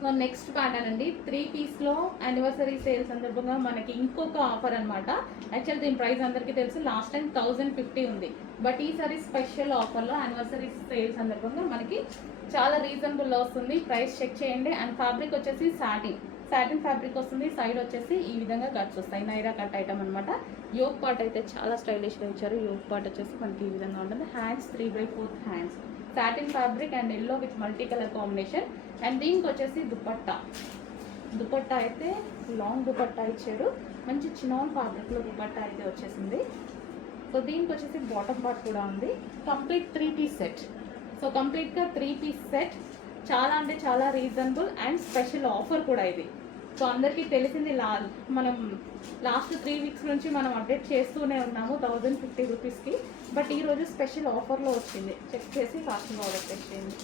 So next pattern అండి, 3 పీస్లో anniversary sale సందర్భంగా మనకి ఇంకొక ఆఫర్ అనమాట. యాక్చువల్ దీని ప్రైస్ అందరికీ తెలుసు, లాస్ట్ టైం 1050 ఉంది. బట్ ఈసారి స్పెషల్ ఆఫర్లో యానివర్సరీ సేల్ సందర్భంగా మనకి చాలా రీజనబుల్లో వస్తుంది. ప్రైస్ చెక్ చేయండి. అండ్ ఫ్యాబ్రిక్ వచ్చేసి సాటిన్ ఫ్యాబ్రిక్ వస్తుంది. సైడ్ వచ్చేసి ఈ విధంగా కట్స్ వస్తాయి, నైరా కట్ ఐటమ్ అనమాట. యోగ్ పార్ట్ అయితే చాలా స్టైలిష్గా ఇచ్చారు. యోగ్ పార్ట్ వచ్చేసి మనకి ఈ విధంగా ఉంటుంది. Hands 3/4 hands, satin fabric and yellow with multi colour combination. And దీనికి వచ్చేసి దుపట్టా అయితే లాంగ్ దుపట్టా ఇచ్చాడు. మంచి చినాన్ ఫ్యాబ్రిక్లో దుపట్టా అయితే వచ్చేసింది. సో దీనికి వచ్చేసి బాటమ్ పార్ట్ కూడా ఉంది. Complete 3 piece set. సో కంప్లీట్గా 3 పీస్ సెట్. చాలా అంటే చాలా రీజనబుల్ అండ్ స్పెషల్ ఆఫర్ కూడా ఇది. సో అందరికీ తెలిసింది, మనం లాస్ట్ 3 వీక్స్ నుంచి మనం అప్డేట్ చేస్తూనే ఉన్నాము 1050 రూపీస్కి. బట్ ఈరోజు స్పెషల్ ఆఫర్లో వచ్చింది. చెక్ చేసి ఫాస్ట్గా ఆర్డర్ చేసేయండి.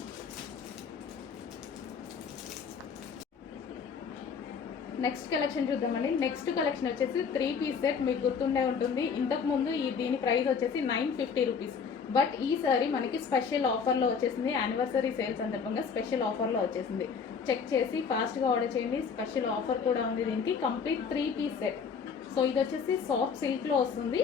నెక్స్ట్ కలెక్షన్ చూద్దామండి. నెక్స్ట్ కలెక్షన్ వచ్చేసి 3 పీస్ సెట్. మీకు గుర్తుండే ఉంటుంది, ఇంతకుముందు దీని ప్రైస్ వచ్చేసి 950 రూపీస్. బట్ ఈసారి మనకి స్పెషల్ ఆఫర్లో వచ్చేసింది. యానివర్సరీ సేల్ సందర్భంగా స్పెషల్ ఆఫర్లో వచ్చేసింది. చెక్ చేసి ఫాస్ట్గా ఆర్డర్ చేయండి. స్పెషల్ ఆఫర్ కూడా ఉంది దీనికి. Complete 3 piece set. సో ఇది వచ్చేసి సాఫ్ట్ సిల్క్లో వస్తుంది.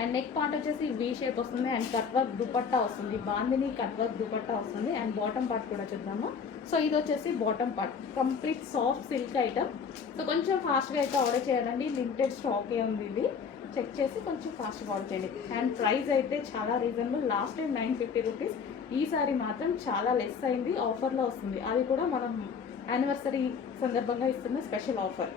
అండ్ నెక్ పార్ట్ వచ్చేసి వీ షేప్ వస్తుంది. అండ్ కట్ వర్క్ దుపట్టా వస్తుంది. బాందిని కట్ వర్క్ దుపట్టా వస్తుంది. అండ్ బాటమ్ పార్ట్ కూడా చూద్దాము. సో ఇది వచ్చేసి bottom part, complete soft silk item. So కొంచెం ఫాస్ట్గా అయితే ఆర్డర్ చేయాలండి, లిమిటెడ్ స్టాకే ఉంది ఇది. చెక్ చేసి కొంచెం ఫాస్ట్గా ఆర్డర్ చేయండి. అండ్ ప్రైస్ అయితే చాలా రీజనబుల్. లాస్ట్ టైం 950 రూపీస్, ఈసారి మాత్రం చాలా లెస్ అయింది. ఆఫర్లో వస్తుంది, అది కూడా మనం యానివర్సరీ సందర్భంగా ఇస్తున్న special offer.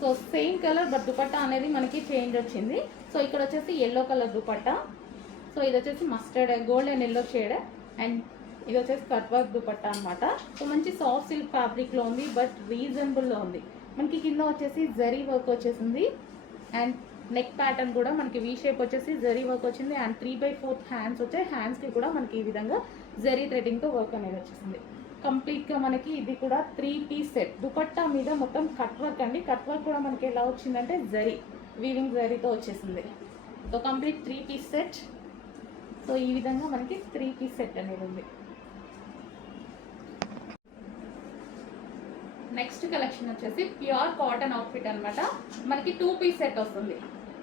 So same colour but dupatta అనేది మనకి చేంజ్ వచ్చింది. సో ఇక్కడ వచ్చేసి ఎల్లో కలర్ దుపట్టా. సో ఇది వచ్చేసి mustard gold and yellow shade. And ఇది వచ్చేసి కట్ వర్క్ దుపట్టా అనమాట. సో మంచి సాఫ్ట్ సిల్క్ ఫ్యాబ్రిక్లో ఉంది, బట్ రీజనబుల్లో ఉంది. మనకి కింద వచ్చేసి జరీ వర్క్ వచ్చేసింది. అండ్ నెక్ ప్యాటర్న్ కూడా మనకి వీ షేప్ వచ్చేసి జరీ వర్క్ వచ్చింది. అండ్ 3/4 హ్యాండ్స్ వచ్చాయి. హ్యాండ్స్కి కూడా మనకి ఈ విధంగా జరీ థ్రెడింగ్తో వర్క్ అనేది వచ్చేసింది. కంప్లీట్గా మనకి ఇది కూడా 3 పీస్ సెట్. దుపట్టా మీద మొత్తం కట్ వర్క్ అండి. కట్ వర్క్ కూడా మనకి ఎలా వచ్చిందంటే జరీ, వీవింగ్ జరీతో వచ్చేసింది. So complete 3 piece set. So ఈ విధంగా మనకి 3 పీస్ సెట్ అనేది ఉంది. నెక్స్ట్ కలెక్షన్ వచ్చేసి ప్యూర్ కాటన్ అవుట్ఫిట్ అనమాట. మనకి 2 పీస్ సెట్ వస్తుంది.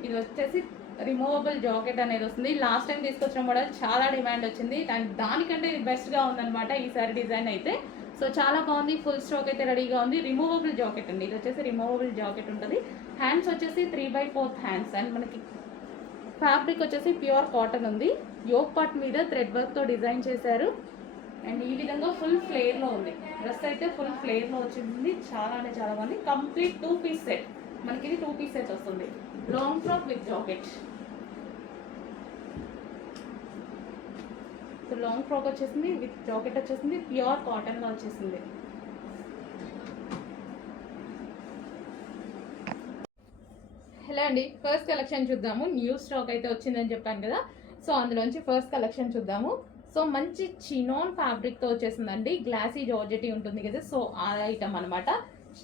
ఇది వచ్చేసి రిమూవబుల్ జాకెట్ అనేది వస్తుంది. లాస్ట్ టైం తీసుకొచ్చిన మోడల్ చాలా డిమాండ్ వచ్చింది. అండ్ దానికంటే ఇది బెస్ట్గా ఉందన్నమాట ఈసారి డిజైన్ అయితే. సో చాలా బాగుంది. ఫుల్ స్టాక్ అయితే రెడీగా ఉంది. రిమూవబుల్ జాకెట్ అండి. ఇది వచ్చేసి రిమూవబుల్ జాకెట్ ఉంటుంది. హ్యాండ్స్ వచ్చేసి 3/4 హ్యాండ్స్. అండ్ మనకి ఫ్యాబ్రిక్ వచ్చేసి ప్యూర్ కాటన్ ఉంది. యోగ్ పార్ట్ మీద థ్రెడ్ వర్క్తో డిజైన్ చేశారు. అండ్ ఈ విధంగా ఫుల్ ఫ్లేర్లో ఉంది. డ్రెస్ అయితే ఫుల్ ఫ్లేర్లో వచ్చింది. చాలా అంటే చాలా బాగుంది. Complete 2 piece set. మనకి ఇది 2 పీస్ సెట్ వస్తుంది. Long frock with jacket. So long frock వచ్చేసింది, విత్ జాకెట్ వచ్చేసింది. ప్యూర్ కాటన్లో వచ్చేసింది. హలో అండి, ఫస్ట్ కలెక్షన్ చూద్దాము. న్యూ స్టాక్ అయితే వచ్చిందని చెప్పాను కదా. సో అందులోంచి ఫస్ట్ కలెక్షన్ చూద్దాము. సో మంచి చినాన్ ఫ్యాబ్రిక్తో వచ్చేసిందండి. గ్లాసీ జార్జెటీ ఉంటుంది కదా, సో ఆ ఐటమ్ అనమాట.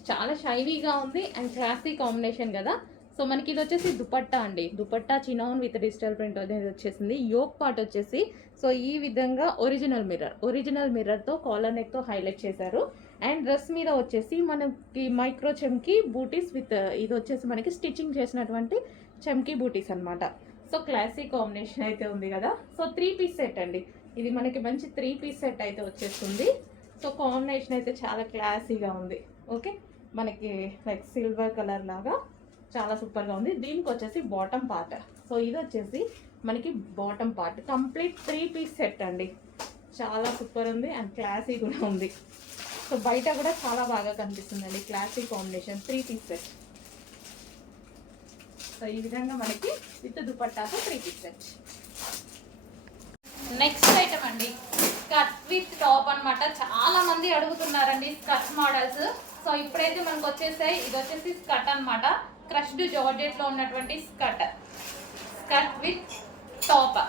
చాలా షైనీగా ఉంది అండ్ క్లాసీ కాంబినేషన్ కదా. సో మనకి ఇది వచ్చేసి దుపట్టా అండి. Dupatta chinon with digital print అనేది వచ్చేసింది. యోగ్ పార్ట్ వచ్చేసి సో ఈ విధంగా ఒరిజినల్ మిర్రర్తో కాలర్ నెక్తో హైలైట్ చేశారు. అండ్ డ్రెస్ మీద వచ్చేసి మనకి మైక్రో చెమ్కీ బూటీస్ విత్ ఇది వచ్చేసి మనకి స్టిచ్చింగ్ చేసినటువంటి చెమ్కీ బూటీస్ అనమాట. సో క్లాసీ కాంబినేషన్ అయితే ఉంది కదా. సో 3 పీస్ సెట్ అండి. ఇది మనకి మంచి 3 పీస్ సెట్ అయితే వచ్చేస్తుంది. సో కాంబినేషన్ అయితే చాలా క్లాసీగా ఉంది. ఓకే, మనకి లైక్ సిల్వర్ కలర్ లాగా చాలా సూపర్గా ఉంది. దీనికి వచ్చేసి బాటమ్ పార్ట్. సో ఇది వచ్చేసి మనకి bottom part. Complete 3 piece set అండి. చాలా సూపర్ ఉంది అండ్ క్లాసీ కూడా ఉంది. సో బయట కూడా చాలా బాగా కనిపిస్తుందండి. Classy combination 3 piece set. So ఈ విధంగా మనకి విత్ దుపట్టాతో 3 పీస్ సెట్. నెక్స్ట్ ఐటమ్ అండి, స్కర్ట్ విత్ టాప్ అనమాట. చాలా మంది అడుగుతున్నారండి స్కర్ట్ మోడల్స్. సో ఇప్పుడైతే మనకు వచ్చేసాయి. ఇది వచ్చేసి స్కర్ట్ అనమాట. క్రష్డ్ జార్జెట్ లో ఉన్నటువంటి స్కర్ట్ విత్ టాప్.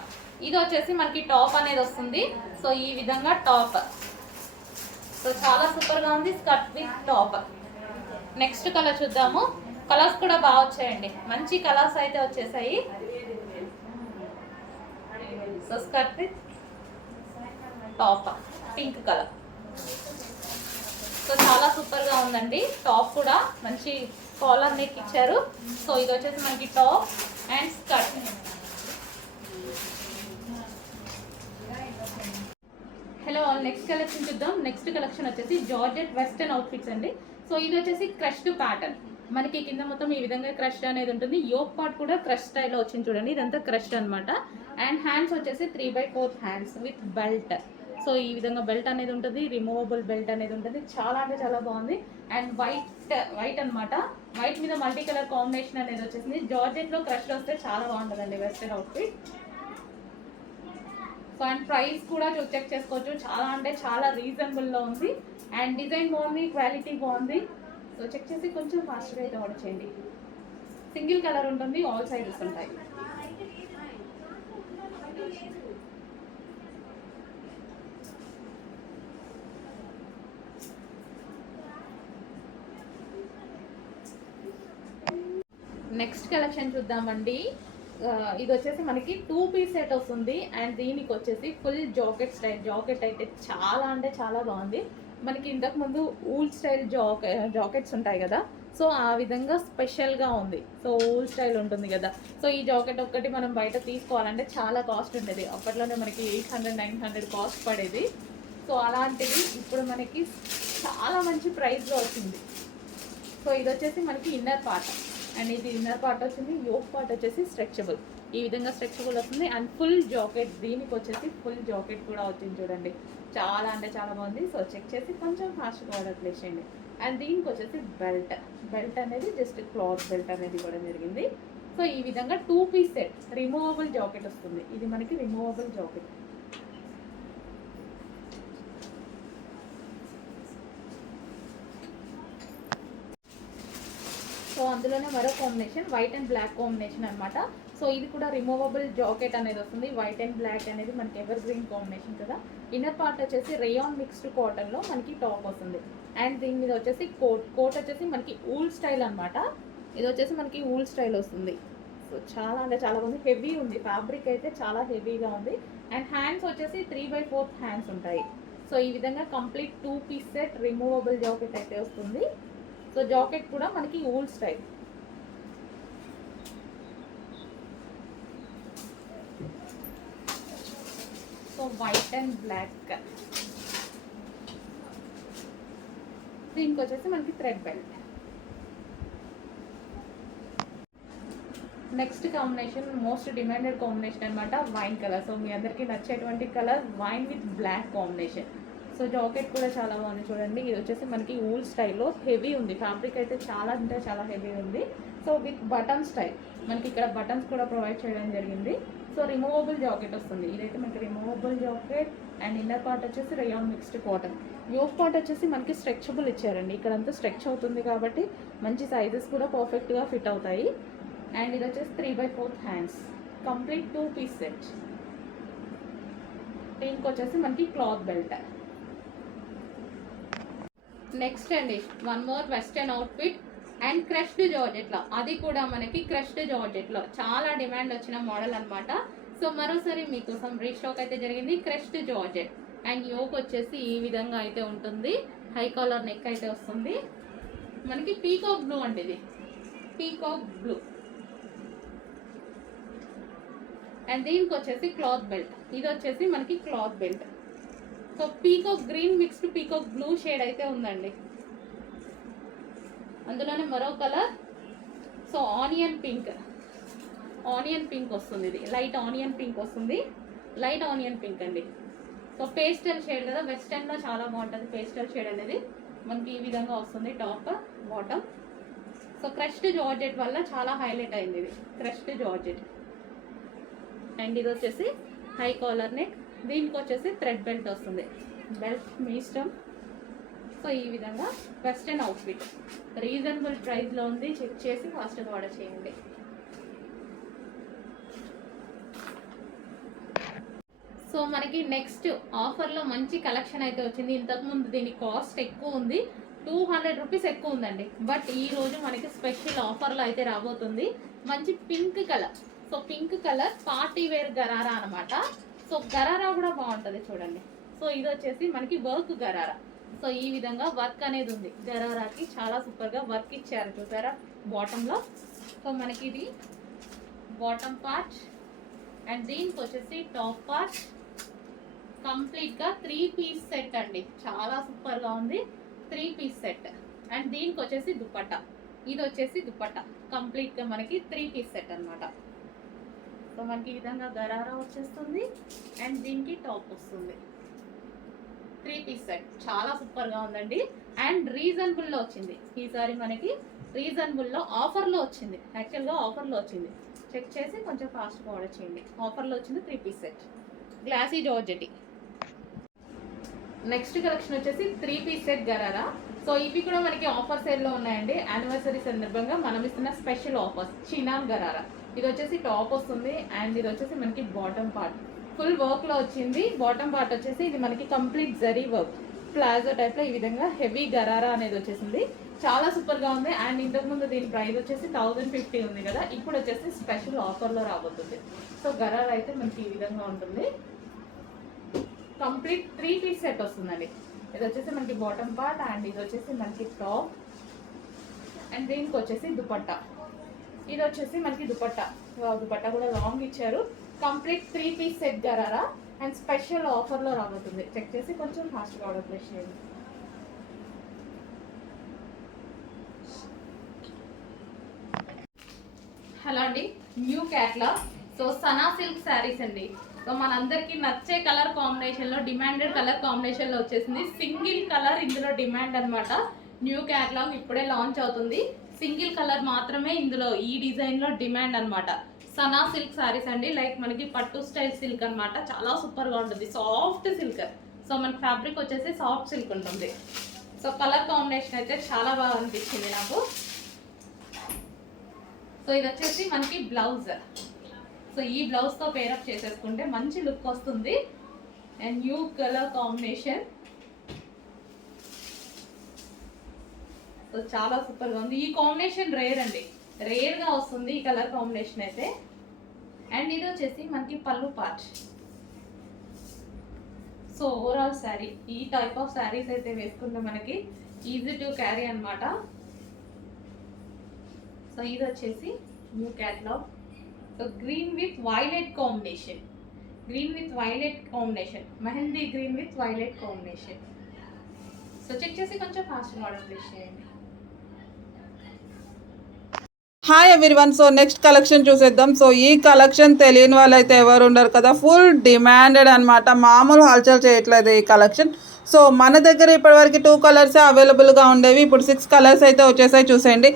ఇది వచ్చేసి మనకి టాప్ అనేది వస్తుంది. సో ఈ విధంగా టాప్. సో చాలా సూపర్ గా ఉంది skirt with top. Next colour చూద్దాము. కలర్స్ కూడా బాగా వచ్చాయండి. మంచి కలర్స్ అయితే వచ్చేసాయి. So skirt with top pink colour. So చాలా సూపర్గా ఉందండి. టాప్ కూడా మంచి కాలర్ నెక్ ఇచ్చారు. సో ఇది వచ్చేసి మనకి top and skirt. Hello all, next collection చూద్దాం. నెక్స్ట్ కలెక్షన్ వచ్చేసి జార్జెట్ వెస్టర్న్ అవుట్ఫిట్స్ అండి. సో ఇది వచ్చేసి క్రష్డ్ ప్యాటర్న్. మనకి కింద మొత్తం ఈ విధంగా క్రష్డ్ అనేది ఉంటుంది. యోక్ పార్ట్ కూడా క్రష్ స్టైల్లో వచ్చింది చూడండి. ఇదంతా క్రష్డ్ అనమాట. అండ్ హ్యాండ్స్ వచ్చేసి 3/4 హ్యాండ్స్ విత్ బెల్ట్. సో ఈ విధంగా బెల్ట్ అనేది ఉంటుంది, రిమూవబుల్ బెల్ట్ అనేది ఉంటుంది. చాలా అంటే చాలా బాగుంది. అండ్ వైట్ అనమాట. వైట్ మీద మల్టీ కలర్ కాంబినేషన్ అనేది వచ్చేసింది. జార్జెట్లో క్రష్డ్ వస్తే చాలా బాగుంటుందండి western outfit. So and price కూడా చెక్ చేసుకోవచ్చు. చాలా అంటే చాలా రీజనబుల్లో ఉంది. అండ్ డిజైన్ బాగుంది, క్వాలిటీ బాగుంది. సో చెక్ చేసి కొంచెం ఫాస్ట్గా అయితే ఆర్డర్ చేయండి. సింగిల్ కలర్ ఉంటుంది, ఆల్ సైజెస్ ఉంటాయి. నెక్స్ట్ కలెక్షన్ చూద్దామండి. ఇది వచ్చేసి మనకి 2 పీస్ సెట్ వస్తుంది. అండ్ దీనికి వచ్చేసి ఫుల్ జాకెట్ స్టైల్. జాకెట్ అయితే చాలా అంటే చాలా బాగుంది. మనకి ఇంతకుముందు ఊల్ స్టైల్ జాకెట్స్ ఉంటాయి కదా, సో ఆ విధంగా స్పెషల్గా ఉంది. సో ఊల్ స్టైల్ ఉంటుంది కదా, సో ఈ జాకెట్ ఒక్కటి మనం బయట తీసుకోవాలంటే చాలా కాస్ట్ ఉండేది. అప్పట్లోనే మనకి 800-900 కాస్ట్ పడేది. సో అలాంటిది ఇప్పుడు మనకి చాలా మంచి ప్రైస్లో వచ్చింది. సో ఇది వచ్చేసి మనకి ఇన్నర్ పార్ట్. అండ్ ఇది ఇన్నర్ పార్ట్ వచ్చింది. యోక్ పార్ట్ వచ్చేసి స్ట్రెచబుల్. ఈ విధంగా స్ట్రెచబుల్ వస్తుంది. And full jacket. దీనికి వచ్చేసి ఫుల్ జాకెట్ కూడా వచ్చింది చూడండి. చాలా అంటే చాలా బాగుంది. సో చెక్ చేసి కొంచెం ఫాస్ట్గా ఆర్డర్ ప్లేస్ చేయండి. అండ్ దీనికి వచ్చేసి బెల్ట్ అనేది జస్ట్ క్లాత్ బెల్ట్ అనేది కూడా జరిగింది. సో ఈ విధంగా 2 పీస్ సెట్ రిమూవబుల్ జాకెట్ వస్తుంది. ఇది మనకి రిమూవబుల్ జాకెట్. సో అందులోనే మరో combination white and black combination అనమాట. సో ఇది కూడా రిమూవబుల్ జాకెట్ అనేది వస్తుంది. వైట్ అండ్ బ్లాక్ అనేది మనకి ఎవర్ గ్రీన్ కాంబినేషన్ కదా. ఇన్నర్ పార్ట్ వచ్చేసి రేయాన్ మిక్స్డ్ కాటన్లో మనకి టాప్ వస్తుంది. అండ్ దీని మీద వచ్చేసి కోట్ వచ్చేసి మనకి ఊల్ స్టైల్ అనమాట. ఇది వచ్చేసి మనకి ఊల్ స్టైల్ వస్తుంది. సో చాలా అంటే చాలా బాగుంది. హెవీ ఉంది. ఫ్యాబ్రిక్ అయితే చాలా హెవీగా ఉంది. అండ్ హ్యాండ్స్ వచ్చేసి 3/4 హ్యాండ్స్ ఉంటాయి. సో ఈ విధంగా complete 2 piece set removable jacket అయితే వస్తుంది. సో జాకెట్ కూడా మనకి wool style. So white and black. దీనికి వచ్చేసి మనకి thread belt. Next combination most demanded combination అనమాట, వైన్ కలర్. సో మీ అందరికీ నచ్చేటువంటి colour wine with black combination. So jacket కూడా చాలా బాగుంది చూడండి. ఇది వచ్చేసి మనకి ఊల్ స్టైల్లో హెవీ ఉంది. ఫ్యాబ్రిక్ అయితే చాలా అంటే చాలా హెవీ ఉంది. So with button style. మనకి ఇక్కడ బటన్స్ కూడా ప్రొవైడ్ చేయడం జరిగింది. సో రిమూవబుల్ జాకెట్ వస్తుంది. ఇదైతే మనకి removable jacket. And inner part వచ్చేసి rayon mixed cotton. Yoke part వచ్చేసి మనకి స్ట్రెచబుల్ ఇచ్చారండి. ఇక్కడంతా స్ట్రెచ్ అవుతుంది కాబట్టి మంచి సైజెస్ కూడా పర్ఫెక్ట్గా ఫిట్ అవుతాయి. అండ్ ఇది వచ్చేసి 3/4 హ్యాండ్స్. Complete 2 piece set. దీనికి వచ్చేసి మనకి క్లాత్ బెల్ట్. నెక్స్ట్ అండి one more western outfit and crushed జార్జెట్లో. అది కూడా మనకి క్రష్డ్ జార్జెట్లో చాలా డిమాండ్ వచ్చిన మోడల్ అనమాట. సో మరోసారి మీకోసం రీస్టాక్ అయితే జరిగింది. Crushed georgette. అండ్ యోక్ వచ్చేసి ఈ విధంగా అయితే ఉంటుంది. హై కాలర్ నెక్ అయితే వస్తుంది. మనకి పీకాక్ బ్లూ అండి. ఇది పీకాక్ బ్లూ. అండ్ దీనికి వచ్చేసి క్లాత్ బెల్ట్. ఇది వచ్చేసి మనకి cloth belt. So peacock green mixed peacock blue shade అయితే ఉందండి. అందులోనే మరో కలర్. సో ఆనియన్ పింక్ వస్తుంది. ఇది లైట్ ఆనియన్ పింక్ వస్తుంది. లైట్ ఆనియన్ పింక్ అండి. సో పేస్టల్ షేడ్ కదా, వెస్టర్న్లో చాలా బాగుంటుంది పేస్టల్ షేడ్ అనేది. మనకి ఈ విధంగా వస్తుంది top bottom. So crushed georgette వల్ల చాలా హైలైట్ అయింది ఇది క్రష్డ్ జార్జెట్. అండ్ ఇది వచ్చేసి హై కాలర్ నెక్. దీనికి వచ్చేసి థ్రెడ్ బెల్ట్ వస్తుంది. బెల్ట్ మీ ఇష్టం. సో ఈ విధంగా వెస్టర్న్ అవుట్ఫిట్ రీజనబుల్ ప్రైస్లో ఉంది. చెక్ చేసి ఫాస్ట్గా ఆర్డర్ చేయండి. సో మనకి నెక్స్ట్ ఆఫర్లో మంచి కలెక్షన్ అయితే వచ్చింది. ఇంతకుముందు దీని కాస్ట్ ఎక్కువ ఉంది, 200 రూపీస్ ఎక్కువ ఉందండి. బట్ ఈరోజు మనకి స్పెషల్ ఆఫర్లో అయితే రాబోతుంది. మంచి pink colour. So pink colour party wear gharara అనమాట. సో గరారా కూడా బాగుంటుంది చూడండి. సో ఇది వచ్చేసి మనకి వర్క్ గరారా. సో ఈ విధంగా వర్క్ అనేది ఉంది గరారాకి, చాలా సూపర్గా వర్క్ ఇచ్చారు చూసారా బాటంలో. సో మనకి ఇది బాటమ్ పార్ట్ అండ్ దీనికి వచ్చేసి టాప్ పార్ట్. కంప్లీట్గా 3 పీస్ సెట్ అండి, చాలా సూపర్గా ఉంది. 3 పీస్ సెట్ అండ్ దీనికి వచ్చేసి దుపట్టా. ఇది వచ్చేసి దుపట్టా కంప్లీట్గా మనకి 3 పీస్ సెట్ అనమాట. సో మనకి ఈ విధంగా గరారా వచ్చేస్తుంది అండ్ దీనికి టాప్ వస్తుంది. 3 పీస్ సెట్ చాలా సూపర్గా ఉందండి అండ్ రీజనబుల్లో వచ్చింది. ఈసారి మనకి రీజనబుల్లో ఆఫర్లో వచ్చింది. యాక్చువల్గా ఆఫర్లో వచ్చింది, చెక్ చేసి కొంచెం ఫాస్ట్గా ఆర్డర్ చేయండి. ఆఫర్లో వచ్చింది 3 piece set glossy georgette. Next collection వచ్చేసి 3 పీస్ సెట్ గరారా. సో ఇవి కూడా మనకి ఆఫర్ సేల్లో ఉన్నాయండి. యానివర్సరీ సందర్భంగా మనం ఇస్తున్న స్పెషల్ ఆఫర్స్. చినాన్ గరారా, ఇది వచ్చేసి టాప్ వస్తుంది అండ్ ఇది వచ్చేసి మనకి బాటమ్ పార్ట్ ఫుల్ వర్క్లో వచ్చింది. బాటమ్ పార్ట్ వచ్చేసి ఇది మనకి కంప్లీట్ జరీ వర్క్ ప్లాజో టైప్లో ఈ విధంగా హెవీ గరారా అనేది వచ్చేసింది. చాలా సూపర్గా ఉంది అండ్ ఇంతకుముందు దీని ప్రైస్ వచ్చేసి 1050 ఉంది కదా, ఇప్పుడు వచ్చేసి స్పెషల్ ఆఫర్లో రాబోతుంది. సో గరారా అయితే మనకి ఈ విధంగా ఉంటుంది. కంప్లీట్ 3 పీస్ సెట్ వస్తుందండి. ఇది వచ్చేసి మనకి బాటమ్ పార్ట్ అండ్ ఇది వచ్చేసి మనకి టాప్ అండ్ దీనికి వచ్చేసి దుపట్టా. ఇది వచ్చేసి మనకి దుపట్టా. దుపట్టా కూడా లాంగ్ ఇచ్చారు. Complete 3 piece set gharara and special ఆఫర్లో రాబోతుంది. చెక్ చేసి కొంచెం ఫాస్ట్గా ఆర్డర్ ప్లేస్ చేయండి. హలో అండి, న్యూ క్యాట్లాగ్. సో సనా సిల్క్ శారీస్ అండి. సో మనందరికీ నచ్చే కలర్ కాంబినేషన్లో, డిమాండెడ్ కలర్ కాంబినేషన్లో వచ్చేసింది. సింగిల్ కలర్ ఇందులో డిమాండ్ అనమాట. న్యూ క్యాట్లాగ్ ఇప్పుడే లాంచ్ అవుతుంది. సింగిల్ కలర్ మాత్రమే ఇందులో ఈ డిజైన్లో డిమాండ్ అనమాట. సనా సిల్క్ శారీస్ అండి, లైక్ మనకి పట్టు స్టైల్ సిల్క్ అనమాట. చాలా సూపర్గా ఉంటుంది, సాఫ్ట్ సిల్క్. సో మనకి ఫ్యాబ్రిక్ వచ్చేసి సాఫ్ట్ సిల్క్ ఉంటుంది. సో కలర్ కాంబినేషన్ అయితే చాలా బాగా అనిపించింది నాకు. సో ఇది వచ్చేసి మనకి బ్లౌజ్. సో ఈ బ్లౌజ్తో పేరప్ చేసేసుకుంటే మంచి లుక్ వస్తుంది and new colour combination. So చాలా సూపర్గా ఉంది. ఈ కాంబినేషన్ రేర్ అండి, రేర్గా వస్తుంది ఈ కలర్ కాంబినేషన్ అయితే. అండ్ ఇది వచ్చేసి మనకి పళ్ళు పార్ట్. సో ఓవరాల్ శారీ ఈ టైప్ ఆఫ్ శారీస్ అయితే వేసుకుంటే మనకి ఈజీ టు క్యారీ అనమాట. సో ఇది వచ్చేసి new catalogue. So green with violet combination, green with violet combination, mehndi green with violet combination. So check చేసి కొంచెం ఫాస్ట్గా ఆర్డర్ ప్లేస్ చేయండి. Hi everyone. So next collection చూసేద్దాం. సో ఈ కలెక్షన్ తెలియని వాళ్ళు అయితే ఎవరు ఉండరు కదా, ఫుల్ డిమాండెడ్ అనమాట. మామూలు హల్చల్ చేయట్లేదు ఈ కలెక్షన్. సో మన దగ్గర ఇప్పటివరకు 2 కలర్సే అవైలబుల్గా ఉండేవి, ఇప్పుడు 6 కలర్స్ అయితే వచ్చేసాయి చూసేయండి.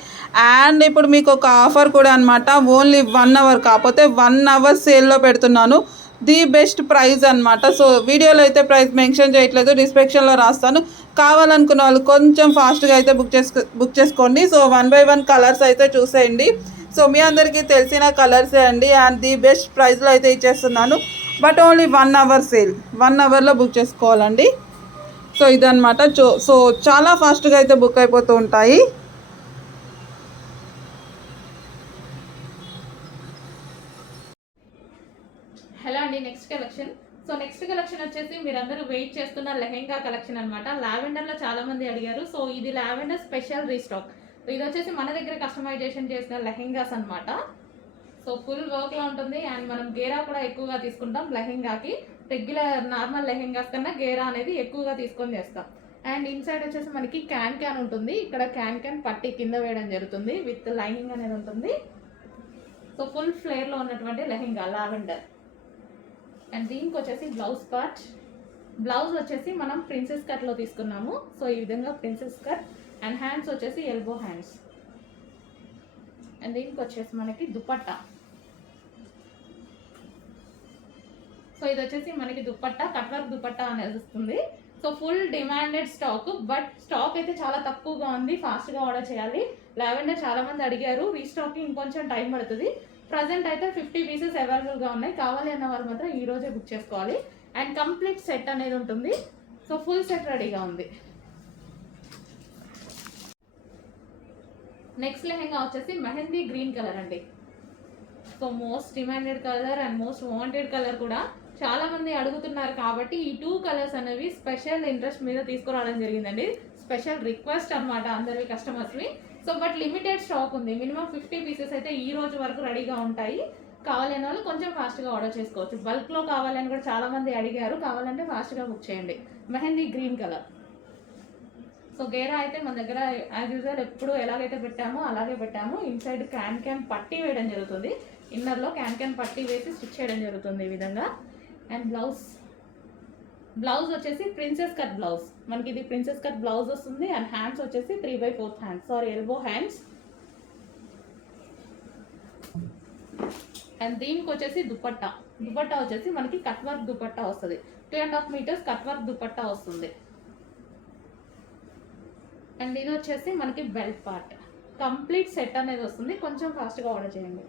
అండ్ ఇప్పుడు మీకు ఒక ఆఫర్ కూడా అనమాట. ఓన్లీ 1 అవర్, కాకపోతే 1 అవర్ సేల్లో పెడుతున్నాను. ది బెస్ట్ ప్రైస్ అనమాట. సో వీడియోలో అయితే ప్రైస్ మెన్షన్ చేయట్లేదు, డిస్క్రిప్షన్లో రాస్తాను. కావాలనుకున్న వాళ్ళు కొంచెం ఫాస్ట్గా అయితే బుక్ చేసుకోండి. సో 1 by 1 కలర్స్ అయితే చూసేయండి. సో మీ అందరికీ తెలిసిన కలర్సే అండి అండ్ ది బెస్ట్ ప్రైస్లో అయితే ఇచ్చేస్తున్నాను. బట్ ఓన్లీ 1 అవర్ సేల్, 1 అవర్లో బుక్ చేసుకోవాలండి. సో ఇదన్నమాట. సో చాలా ఫాస్ట్గా అయితే బుక్ అయిపోతూ ఉంటాయి. హలో అండి, next collection. So next collection వచ్చేసి మీరందరూ వెయిట్ చేస్తున్న లెహెంగా కలెక్షన్ అనమాట. లావెండర్లో చాలా మంది అడిగారు. సో ఇది లావెండర్ స్పెషల్ రీస్టాక్. సో ఇది వచ్చేసి మన దగ్గర కస్టమైజేషన్ చేసిన లెహెంగాస్ అనమాట. సో ఫుల్ వర్క్లో ఉంటుంది అండ్ మనం గేరా కూడా ఎక్కువగా తీసుకుంటాం లెహెంగాకి. రెగ్యులర్ నార్మల్ లెహెంగాస్ కన్నా గేరా అనేది ఎక్కువగా తీసుకొని చేస్తాం. అండ్ ఇన్సైడ్ వచ్చేసి మనకి క్యాన్ ఉంటుంది. ఇక్కడ క్యాన్ పట్టి కింద వేయడం జరుగుతుంది, విత్ లైనింగ్ అనేది ఉంటుంది. సో ఫుల్ ఫ్లేర్లో ఉన్నటువంటి లెహెంగా లావెండర్. అండ్ దీనికి వచ్చేసి బ్లౌజ్ పార్ట్. బ్లౌజ్ వచ్చేసి మనం ప్రిన్సెస్ కట్లో తీసుకున్నాము. సో ఈ విధంగా ప్రిన్సెస్ కట్ అండ్ హ్యాండ్స్ వచ్చేసి ఎల్బో హ్యాండ్స్. అండ్ దీనికి వచ్చేసి మనకి దుపట్టా. సో ఇది వచ్చేసి మనకి దుపట్టా, కట్ వర్క్ దుపట్టా అనేది వస్తుంది. So full demanded stock, but stock అయితే చాలా తక్కువగా ఉంది, ఫాస్ట్గా ఆర్డర్ చేయాలి. లావెండర్ చాలా మంది అడిగారు, రీస్టాకింగ్ ఇంకొంచెం టైం పడుతుంది. ప్రజెంట్ అయితే 50 పీసెస్ అవైలబుల్గా ఉన్నాయి. కావాలి అన్న వాళ్ళు మాత్రం ఈ రోజే బుక్ చేసుకోవాలి. అండ్ కంప్లీట్ సెట్ అనేది ఉంటుంది. సో ఫుల్ సెట్ రెడీగా ఉంది. నెక్స్ట్ లెహెంగా వచ్చేసి మెహందీ గ్రీన్ కలర్ అండి. So most demanded colour and most wanted colour కూడా. చాలా మంది అడుగుతున్నారు కాబట్టి ఈ 2 కలర్స్ అనేవి స్పెషల్ ఇంట్రెస్ట్ మీద తీసుకురావడం జరిగిందండి. స్పెషల్ రిక్వెస్ట్ అన్నమాట అందరి కస్టమర్స్వి. సో బట్ లిమిటెడ్ స్టాక్ ఉంది. మినిమం 50 పీసెస్ అయితే ఈ రోజు వరకు రెడీగా ఉంటాయి. కావాలనే వాళ్ళు కొంచెం ఫాస్ట్గా ఆర్డర్ చేసుకోవచ్చు. బల్క్లో కావాలని కూడా చాలా మంది అడిగారు. కావాలంటే ఫాస్ట్గా బుక్ చేయండి. Mehndi green colour. సో గేరా అయితే మన దగ్గర యాజ్ యూజువల్ ఎప్పుడు ఎలాగైతే పెట్టామో అలాగే పెట్టాము. ఇన్సైడ్ క్యాన్ పట్టీ వేయడం జరుగుతుంది. ఇన్నర్లో క్యాన్ పట్టీ వేసి స్టిచ్ చేయడం జరుగుతుంది ఈ విధంగా. అండ్ బ్లౌజ్ వచ్చేసి ప్రిన్సెస్ కట్ బ్లౌజ్. మనకి ఇది ప్రిన్సెస్ కట్ బ్లౌజ్ వస్తుంది. అండ్ హ్యాండ్స్ వచ్చేసి 3/4 హ్యాండ్స్, ఎల్బో హ్యాండ్స్. అండ్ దీనికి వచ్చేసి దుపట్టా వచ్చేసి మనకి కట్ వర్క్ దుపట్టా వస్తుంది. 2.5 మీటర్స్ కట్ వర్క్ దుపట్టా వస్తుంది. అండ్ ఇది వచ్చేసి మనకి బెల్ట్ పార్ట్. కంప్లీట్ సెట్ అనేది వస్తుంది. కొంచెం ఫాస్ట్గా ఆర్డర్ చేయండి.